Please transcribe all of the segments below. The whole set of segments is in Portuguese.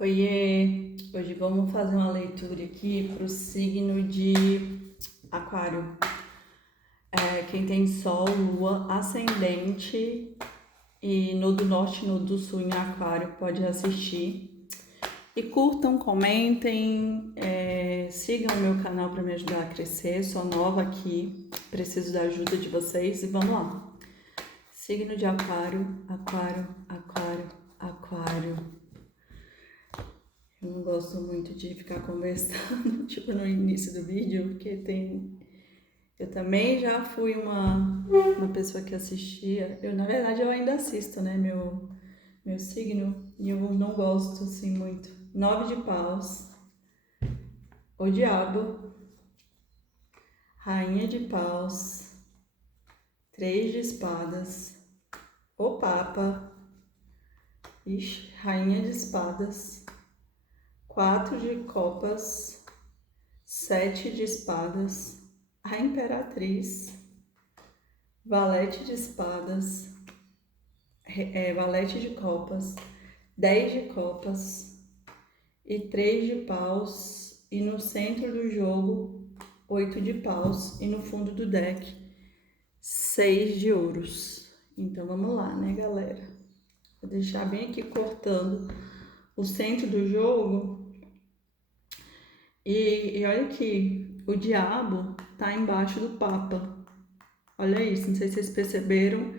Oiê! Hoje vamos fazer uma leitura aqui para o signo de Aquário. Quem tem Sol, Lua, Ascendente e no do Norte e no do Sul em Aquário pode assistir. E curtam, comentem, sigam o meu canal para me ajudar a crescer. Sou nova aqui, preciso da ajuda de vocês e vamos lá. Signo de Aquário, Aquário, Aquário, Aquário. Eu não gosto muito de ficar conversando, tipo, no início do vídeo, porque tem... Eu também já fui uma pessoa que assistia... na verdade, eu ainda assisto, né, meu signo, e eu não gosto, assim, muito. 9 de paus, o diabo, rainha de paus, 3 de espadas, o papa, ixi, rainha de espadas, 4 de copas, 7 de espadas, a imperatriz, valete de espadas, valete de copas, 10 de copas e 3 de paus, e no centro do jogo 8 de paus, e no fundo do deck 6 de ouros. Então vamos lá, né, galera? Vou deixar bem aqui cortando o centro do jogo. E olha aqui, o diabo tá embaixo do papa. Olha isso, não sei se vocês perceberam.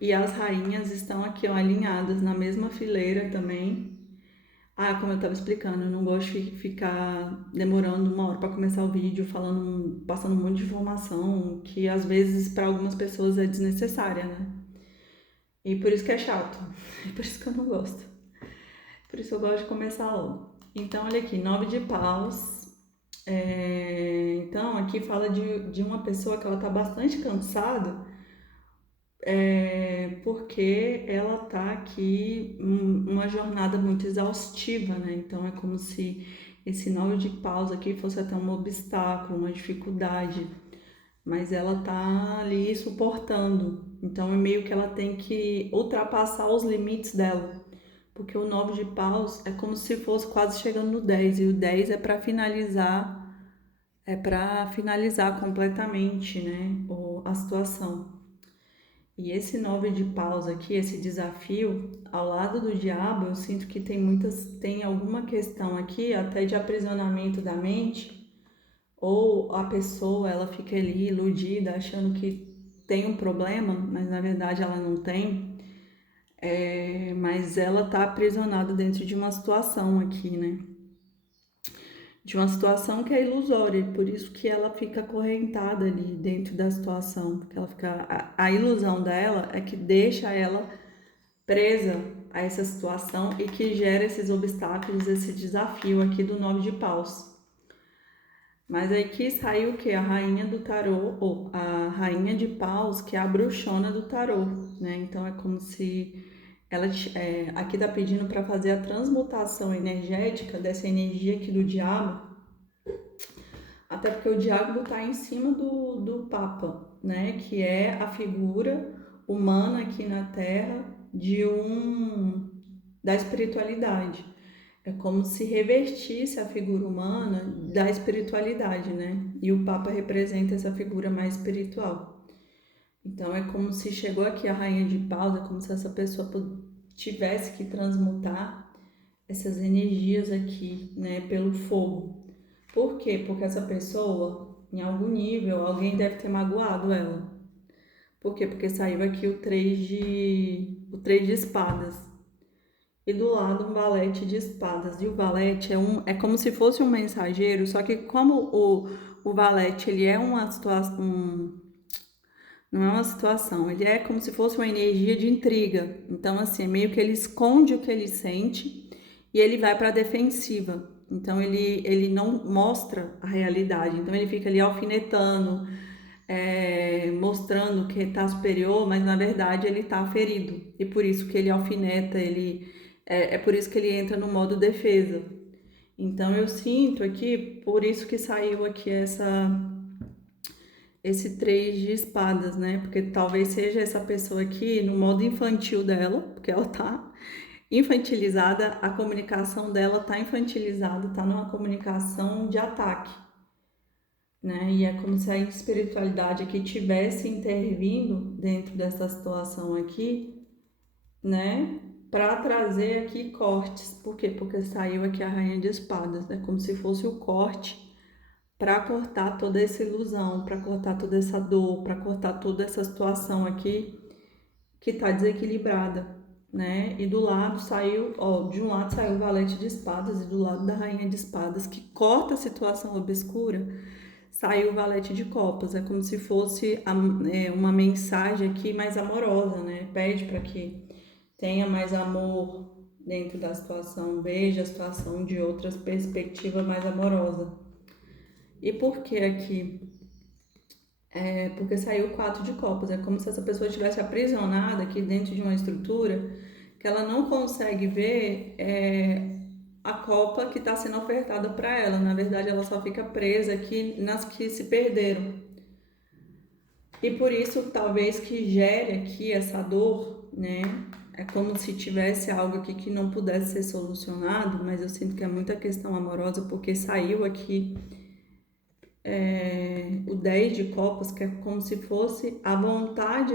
E as rainhas estão aqui, ó, alinhadas na mesma fileira também. Como eu tava explicando, eu não gosto de ficar demorando uma hora para começar o vídeo, passando um monte de informação que às vezes para algumas pessoas é desnecessária, né? E por isso que é chato. É por isso que eu não gosto. Por isso eu gosto de começar logo. Então, olha aqui, 9 de paus. Então, aqui fala de uma pessoa que ela tá bastante cansada, porque ela tá aqui uma jornada muito exaustiva, né? Então, é como se esse 9 de paus aqui fosse até um obstáculo, uma dificuldade, mas ela tá ali suportando. Então, é meio que ela tem que ultrapassar os limites dela. Porque o 9 de paus é como se fosse quase chegando no 10, e o 10 é para finalizar completamente, né, a situação. E esse 9 de paus aqui, esse desafio, ao lado do diabo, eu sinto que tem alguma questão aqui, até de aprisionamento da mente, ou a pessoa, ela fica ali iludida, achando que tem um problema, mas na verdade ela não tem. Mas ela tá aprisionada dentro de uma situação aqui, né? De uma situação que é ilusória, e por isso que ela fica acorrentada ali dentro da situação, porque ela fica, a ilusão dela é que deixa ela presa a essa situação e que gera esses obstáculos, esse desafio aqui do 9 de paus. Mas aqui saiu o que? A rainha do tarô, ou a rainha de paus, que é a bruxona do tarô, né? Então é como se ela aqui tá pedindo para fazer a transmutação energética dessa energia aqui do diabo, até porque o diabo está em cima do Papa, né? Que é a figura humana aqui na Terra da espiritualidade. É como se revertisse a figura humana da espiritualidade, né? E o Papa representa essa figura mais espiritual. Então é como se chegou aqui a Rainha de Paus, é como se essa pessoa tivesse que transmutar essas energias aqui, né, pelo fogo. Por quê? Porque essa pessoa, em algum nível, alguém deve ter magoado ela. Por quê? Porque saiu aqui o 3 de espadas. E do lado um valete de espadas. E o valete é como se fosse um mensageiro, só que como o valete, ele é uma situação, não é uma situação, ele é como se fosse uma energia de intriga. Então, assim, meio que ele esconde o que ele sente e ele vai para a defensiva. Então, ele não mostra a realidade. Então, ele fica ali alfinetando, mostrando que está superior, mas na verdade ele está ferido. E por isso que ele alfineta, é por isso que ele entra no modo defesa. Então, eu sinto aqui, por isso que saiu aqui esse 3 de espadas, né? Porque talvez seja essa pessoa aqui no modo infantil dela, porque ela tá infantilizada, a comunicação dela tá infantilizada, tá numa comunicação de ataque, né? E é como se a espiritualidade aqui tivesse intervindo dentro dessa situação aqui, né? Para trazer aqui cortes. Por quê? Porque saiu aqui a Rainha de Espadas, né? Como se fosse o corte para cortar toda essa ilusão, para cortar toda essa dor, para cortar toda essa situação aqui que tá desequilibrada, né? E do lado saiu, ó, de um lado saiu o valete de espadas e do lado da rainha de espadas, que corta a situação obscura, saiu o valete de copas. É como se fosse uma mensagem aqui mais amorosa, né? Pede para que tenha mais amor dentro da situação, veja a situação de outras perspectivas mais amorosa. E por que aqui? Porque saiu o 4 de copas. É como se essa pessoa estivesse aprisionada aqui dentro de uma estrutura que ela não consegue ver a copa que está sendo ofertada para ela. Na verdade, ela só fica presa aqui nas que se perderam. E por isso, talvez que gere aqui essa dor, né? É como se tivesse algo aqui que não pudesse ser solucionado, mas eu sinto que é muita questão amorosa, porque saiu aqui o 10 de copas, que é como se fosse a vontade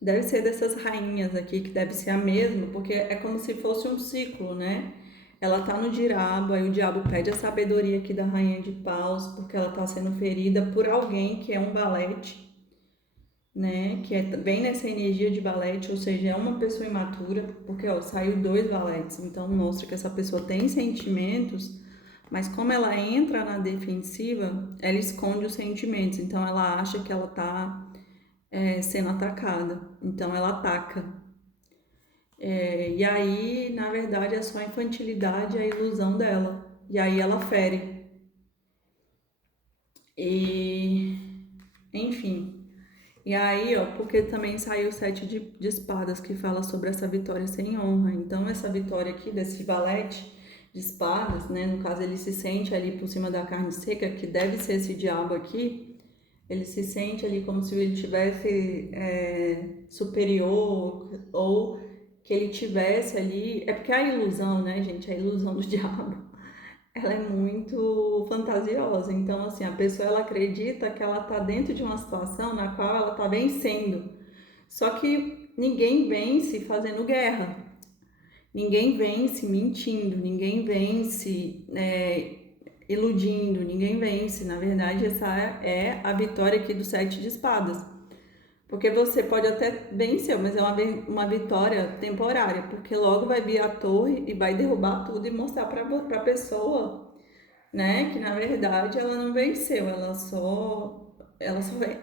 deve ser dessas rainhas aqui, que deve ser a mesma, porque é como se fosse um ciclo, né? Ela tá no diabo, aí o diabo pede a sabedoria aqui da rainha de paus, porque ela tá sendo ferida por alguém que é um valete, né? Que é bem nessa energia de valete, ou seja, é uma pessoa imatura, porque ó, saiu 2 valetes, então mostra que essa pessoa tem sentimentos, mas como ela entra na defensiva, ela esconde os sentimentos, então ela acha que ela tá sendo atacada, então ela ataca. E aí, na verdade, é só a infantilidade e a ilusão dela. E aí ela fere. E, enfim. E aí, ó, porque também saiu o 7 de espadas que fala sobre essa vitória sem honra. Então, essa vitória aqui desse valete de espadas, né? No caso, ele se sente ali por cima da carne seca, que deve ser esse diabo aqui. Ele se sente ali como se ele tivesse superior ou que ele tivesse ali. É porque a ilusão, né, gente? A ilusão do diabo, ela é muito fantasiosa. Então, assim, a pessoa ela acredita que ela tá dentro de uma situação na qual ela tá vencendo. Só que ninguém vence fazendo guerra. Ninguém vence mentindo, ninguém vence iludindo, ninguém vence. Na verdade, essa é a vitória aqui do 7 de espadas. Porque você pode até vencer, mas é uma vitória temporária, porque logo vai vir a torre e vai derrubar tudo e mostrar para a pessoa, né, que na verdade ela não venceu, ela só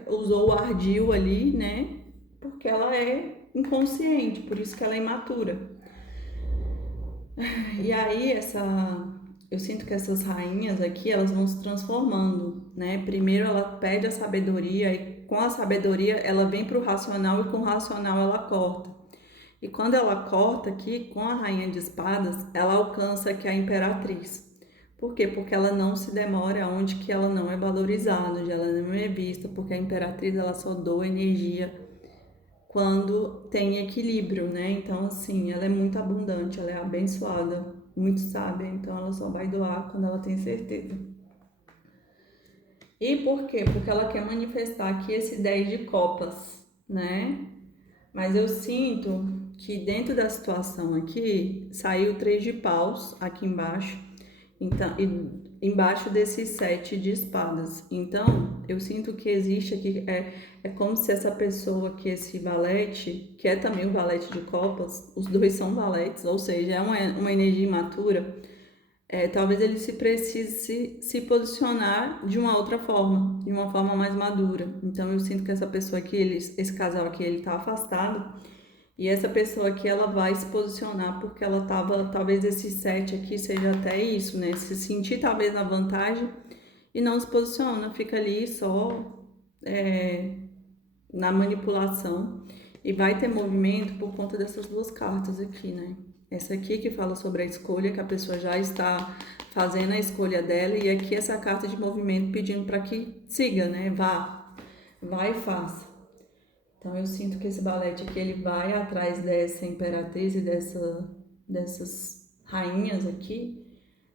usou o ardil ali, né, porque ela é inconsciente, por isso que ela é imatura. E aí eu sinto que essas rainhas aqui, elas vão se transformando, né? Primeiro ela pede a sabedoria e com a sabedoria ela vem para o racional e com o racional ela corta. E quando ela corta aqui com a rainha de espadas, ela alcança aqui a imperatriz. Por quê? Porque ela não se demora onde que ela não é valorizada, onde ela não é vista, porque a imperatriz ela só doa energia quando tem equilíbrio, né? Então, assim, ela é muito abundante, ela é abençoada, muito sábia, então ela só vai doar quando ela tem certeza. E por quê? Porque ela quer manifestar aqui esse 10 de copas, né? Mas eu sinto que dentro da situação aqui, saiu o 3 de paus aqui embaixo, então, embaixo desse 7 de espadas. Então, eu sinto que existe aqui, é como se essa pessoa que esse valete, que é também o valete de copas, os dois são valetes, ou seja, é uma energia imatura, talvez ele se precise se posicionar de uma outra forma, de uma forma mais madura. Então, eu sinto que essa pessoa aqui, esse casal aqui, ele tá afastado, e essa pessoa aqui, ela vai se posicionar porque ela tava, talvez esse 7 aqui seja até isso, né? Se sentir talvez na vantagem e não se posiciona, fica ali só na manipulação. E vai ter movimento por conta dessas duas cartas aqui, né? Essa aqui que fala sobre a escolha, que a pessoa já está fazendo a escolha dela, e aqui essa carta de movimento pedindo para que siga, né? Vá e faça. Então eu sinto que esse balete aqui, ele vai atrás dessa imperatriz e dessas rainhas aqui,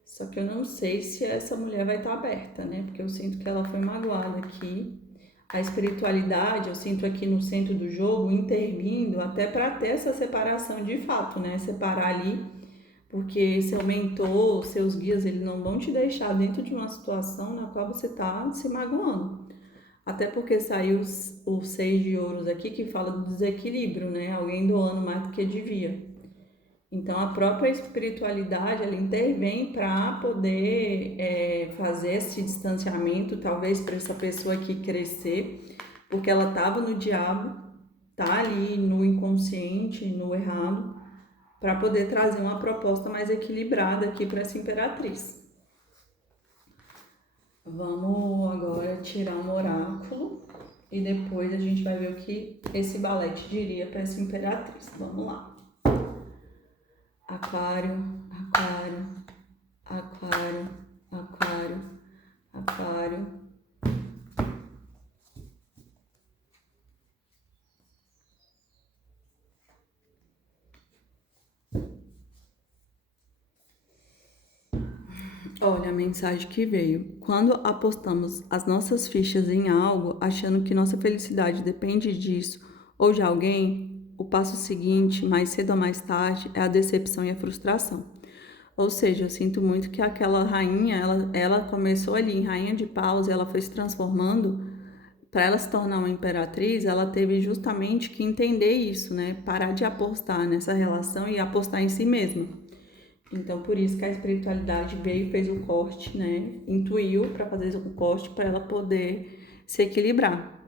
só que eu não sei se essa mulher vai estar aberta, né? Porque eu sinto que ela foi magoada aqui. A espiritualidade, eu sinto aqui no centro do jogo, intervindo até para ter essa separação de fato, né? Separar ali, porque seu mentor, seus guias, eles não vão te deixar dentro de uma situação na qual você está se magoando. Até porque saiu o 6 de ouros aqui que fala do desequilíbrio, né? Alguém doando mais do que devia. Então a própria espiritualidade ela intervém para poder fazer esse distanciamento, talvez para essa pessoa aqui crescer, porque ela estava no diabo, tá ali no inconsciente, no errado, para poder trazer uma proposta mais equilibrada aqui para essa imperatriz. Vamos agora tirar um oráculo e depois a gente vai ver o que esse balete diria para essa imperatriz. Vamos lá. Aquário, aquário, aquário, aquário, aquário. Olha a mensagem que veio. Quando apostamos as nossas fichas em algo, achando que nossa felicidade depende disso ou de alguém, o passo seguinte, mais cedo ou mais tarde, é a decepção e a frustração. Ou seja, eu sinto muito que aquela rainha, ela começou ali em rainha de paus e ela foi se transformando. Para ela se tornar uma imperatriz, ela teve justamente que entender isso, né? Parar de apostar nessa relação e apostar em si mesma. Então, por isso que a espiritualidade veio e fez o corte, né? Intuiu para fazer o corte para ela poder se equilibrar.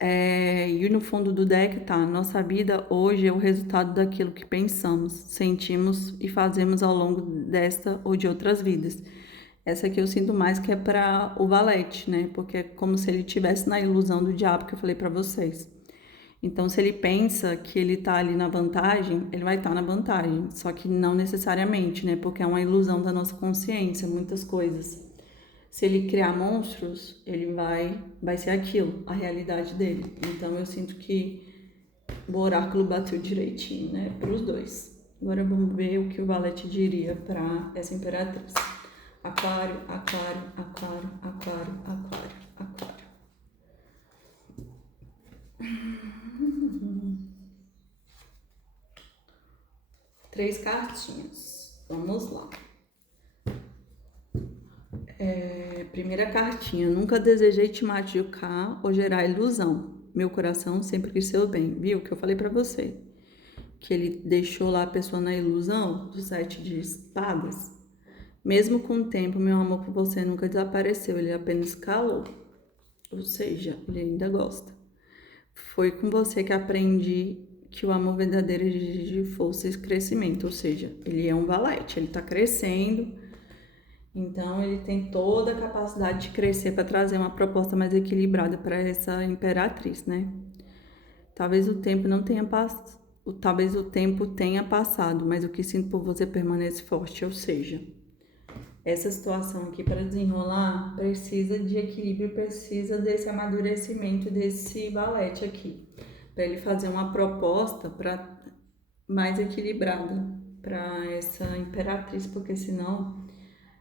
E no fundo do deck tá: nossa vida hoje é o resultado daquilo que pensamos, sentimos e fazemos ao longo desta ou de outras vidas. Essa aqui eu sinto mais que é para o valete, né? Porque é como se ele estivesse na ilusão do diabo que eu falei para vocês. Então, se ele pensa que ele tá ali na vantagem, ele vai estar na vantagem, só que não necessariamente, né? Porque é uma ilusão da nossa consciência, muitas coisas. Se ele criar monstros, ele vai ser aquilo, a realidade dele. Então, eu sinto que o oráculo bateu direitinho, né? Para os dois. Agora vamos ver o que o valete diria para essa imperatriz. Aquário, aquário, aquário, aquário, aquário, aquário. 3 cartinhas. Vamos lá. Primeira cartinha. Nunca desejei te machucar ou gerar ilusão. Meu coração sempre quis seu bem. Viu que eu falei pra você? Que ele deixou lá a pessoa na ilusão do 7 de espadas. Mesmo com o tempo, meu amor por você nunca desapareceu. Ele apenas calou. Ou seja, ele ainda gosta. Foi com você que aprendi que o amor verdadeiro exige força e crescimento, ou seja, ele é um valete, ele está crescendo, então ele tem toda a capacidade de crescer para trazer uma proposta mais equilibrada para essa imperatriz, né? Talvez o tempo não tenha passado, talvez o tempo tenha passado, mas o que sinto por você permanece forte, ou seja, essa situação aqui para desenrolar precisa de equilíbrio, precisa desse amadurecimento desse valete aqui, para ele fazer uma proposta mais equilibrada para essa imperatriz, porque senão,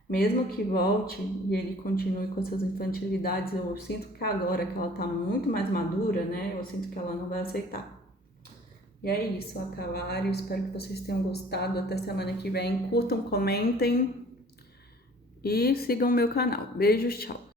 mesmo que volte e ele continue com essas infantilidades, eu sinto que agora que ela tá muito mais madura, né, eu sinto que ela não vai aceitar. E é isso, Aquário, espero que vocês tenham gostado. Até semana que vem. Curtam, comentem e sigam o meu canal. Beijos, tchau!